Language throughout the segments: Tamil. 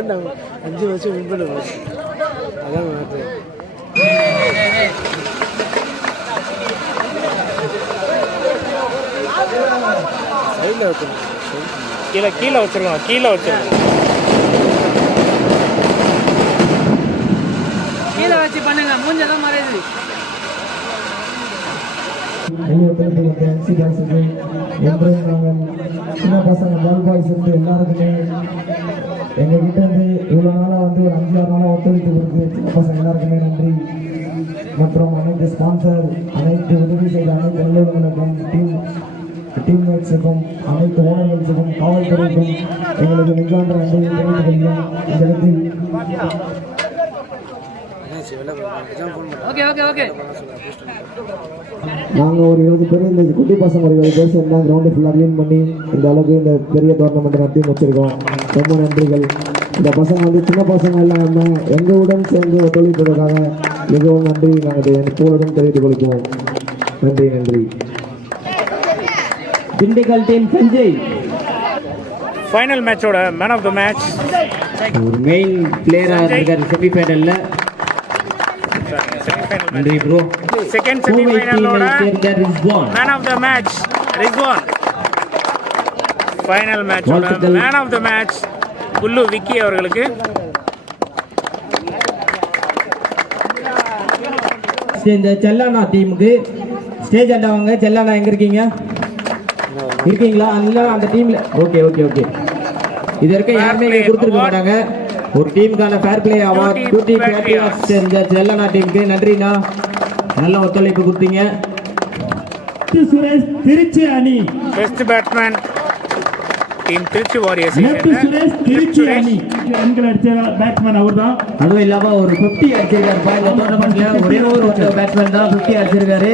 வேண்டாம் 5 வருஷம் வின் பண்ண போச்சு அதான் மேட்ரு சைடில் வச்சுருக்கோம் கீழே வச்சுருக்கோம் கீழே வச்சு பண்ணுங்க மூஞ்சதான் மறையுது சின்ன பசங்க பால் பாய்ஸ் இருந்து எல்லாருக்குமே எங்ககிட்ட இருந்து இவ்வளோ நாளாக வந்து ஒரு 5-6 நாளாக ஒத்துழைப்பு கொடுத்து சின்ன பசங்க எல்லாருக்குமே நன்றி மற்றும் அனைத்து ஸ்பான்சர் அனைத்து உதவி செய்த அனைத்து நிறுவனங்களுக்கும் டீம்மேட்ஸுக்கும் அனைத்து ஓனர்களுக்கும் காவல்துறைக்கும் எங்களது நெஞ்சான்ற நன்றியை தெரிவித்துக் கொள்கிறோம். இந்த இடத்தில் நாங்கள் ஒரு 20 பேர் இந்த குட்டி பசங்க ஒரு 20 பேர் சேர்ந்தா கிரவுண்டு ஃபுல்லாக க்ளீன் பண்ணி இந்த அளவுக்கு இந்த பெரிய டோர்னமெண்ட் நடத்தி முடிச்சிருக்கோம். ரொம்ப நன்றிகள். இந்த பசங்க வந்து சின்ன பசங்க எல்லாம் வந்து எங்களுடன் சேர்ந்து ஒத்துழைப்பதற்காக மிகவும் நன்றி நாங்கள் எப்போதும் தெரிவித்துக் கொள்கிறோம். நன்றி. திண்டுக்கல் டீம் சஞ்சய் ஃபைனல் மேட்சோட மேன் ஆஃப் த மேட்ச் ஒரு மெயின் பிளேயராக இருக்கார் செமிஃபைனல்ல. நன்றி ப்ரோ. செகண்ட் செமிஃபைனலோட man of the match Rizwan. Final மேட்சோட man of the match Kullu Vicky அவர்களுக்கு. இந்த செல்லானா டீமுக்கு ஸ்டேஜ் ஆண்டவங்க. செல்லானா எங்க இருக்கீங்க? இருக்கீங்களா? அந்த டீம்ல ஓகே இது வரைக்கும் யாருமே கொடுத்துருக்க மாட்டாங்க. ஒரு டீமுக்கான fair play award duty patriots செஞ்ச செல்லனா டீமுக்கு நன்றிண்ணா. நல்ல ஒத்துழைப்பு கொடுத்தீங்க. சுரேஷ் திருச்சி அணி best batsman team Trichy warriors. Suresh Trichy அணி ரன்கள் அடிச்ச பேட்ஸ்மேன் அவர்தான். அதுவும் இல்லாம ஒரு 50 அடிச்சிருக்காரு இந்த டோர்னமெண்ட்ல. ஒரே ஒரு பேட்ஸ்மேன் தான் 50 அடிச்சிருக்காரு.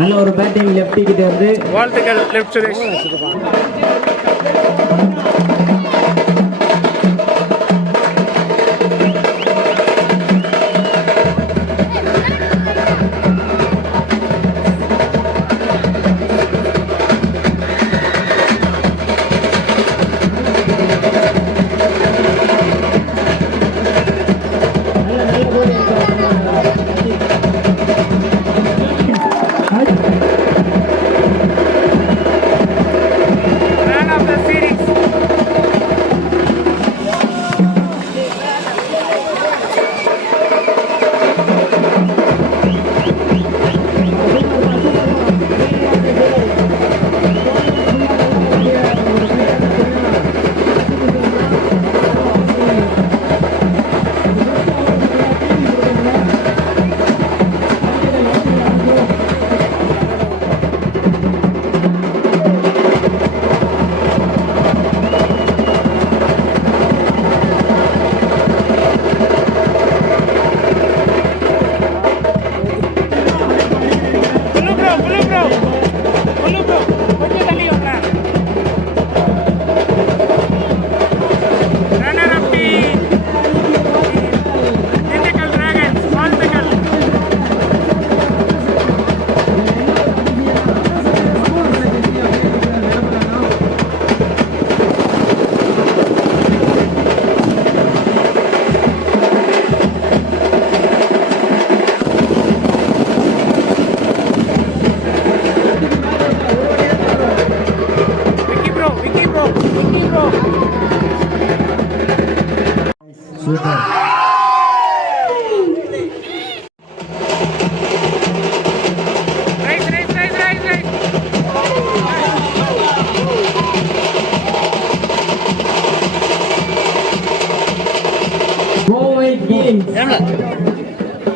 நல்ல ஒரு பேட்டிங் லெஃப்டி கிட்ட இருந்து வாழ்த்துக்கள் லெஃப்ட் சுரேஷ்.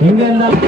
எங்க இருந்தாலும்